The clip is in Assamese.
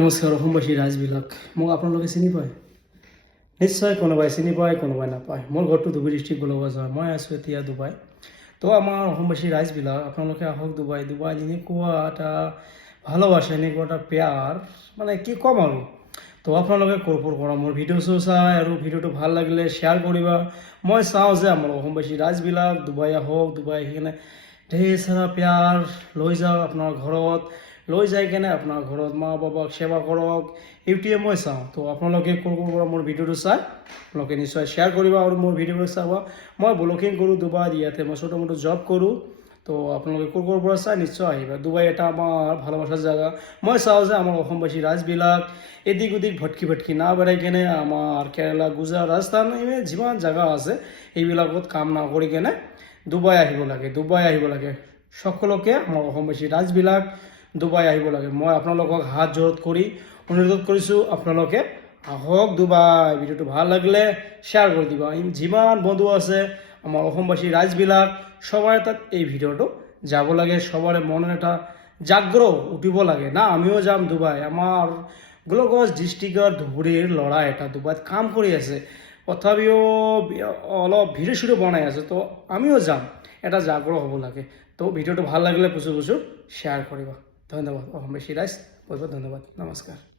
নমস্কাৰ অসমবাসী ৰাইজবিলাক মোক আপোনালোকে চিনি পায় নিশ্চয় কোনোবাই চিনি পায় কোনোবাই নাপায় মোৰ ঘৰটো ধুবুৰী ডিষ্ট্ৰিক্ট গোলবাজাৰ মই আছোঁ এতিয়া ডুবাই তো আমাৰ অসমবাসী ৰাইজবিলাক আপোনালোকে আহক ডুবাই এনেকুৱা এটা ভালোবাসা এনেকুৱা এটা প্যাৰ মানে কি ক'ম আৰু তো আপোনালোকে ক'ৰ কৰা মোৰ ভিডিঅ' চাই আৰু ভিডিঅ'টো ভাল লাগিলে শ্বেয়াৰ কৰিবা মই চাওঁ যে আমাৰ অসমবাসী ৰাইজবিলাক ডুবাই আহক ডুবাই আহি কিনে ঢেৰ সাৰা প্যাৰ লৈ যাওক আপোনাৰ ঘৰত লৈ যাই কেনে আপোনাৰ ঘৰত মা বাবাক সেৱা কৰক এইটোৱে মই চাওঁ তো আপোনালোকে ক'ৰ পৰা মোৰ ভিডিঅ'টো চাই আপোনালোকে নিশ্চয় শ্বেয়াৰ কৰিবা আৰু মোৰ ভিডিঅ'টো চাবা মই ব্লগিং কৰোঁ ডুবাই ইয়াতে মই ছোটো মোটো জব কৰোঁ তো আপোনালোকে ক'ৰ পৰা চাই নিশ্চয় আহিবা ডুবাই এটা আমাৰ ভালোবাসাৰ জাগা মই চাওঁ যে আমাৰ অসমবাসী ৰাইজবিলাক এদিক ওদিক ভটকি না বেৰাই কেনে আমাৰ কেৰেলা গুজৰাট ৰাজস্থান যিমান জাগা আছে এইবিলাকত কাম নকৰি কেনে ডুবাই আহিব লাগে সকলোকে আমাৰ অসমবাসী ৰাইজবিলাক ডুবাই আহিব লাগে মই আপোনালোকক হাত জোৰত কৰি অনুৰোধ কৰিছোঁ আপোনালোকে আহক ডুবাই ভিডিঅ'টো ভাল লাগিলে শ্বেয়াৰ কৰি দিবা যিমান বন্ধু আছে আমাৰ অসমবাসী ৰাইজবিলাক সবাই তাত এই ভিডিঅ'টো যাব লাগে সবাৰে মনত এটা জাগ্ৰত উঠিব লাগে না আমিও যাম ডুবাই আমাৰ গোলগঞ্জ ডিষ্ট্ৰিক্টৰ ধুবুৰীৰ ল'ৰা এটা ডুবাইত কাম কৰি আছে তথাপিও অলপ ভিডিঅ' বনাই আছে তো আমিও যাম এটা জাগ্ৰত হ'ব লাগে তো ভিডিঅ'টো ভাল লাগিলে প্ৰচুৰ শ্বেয়াৰ কৰিবা ধন্যবাদ অসমবাসী ৰাইজ বহুত ধন্যবাদ নমস্কাৰ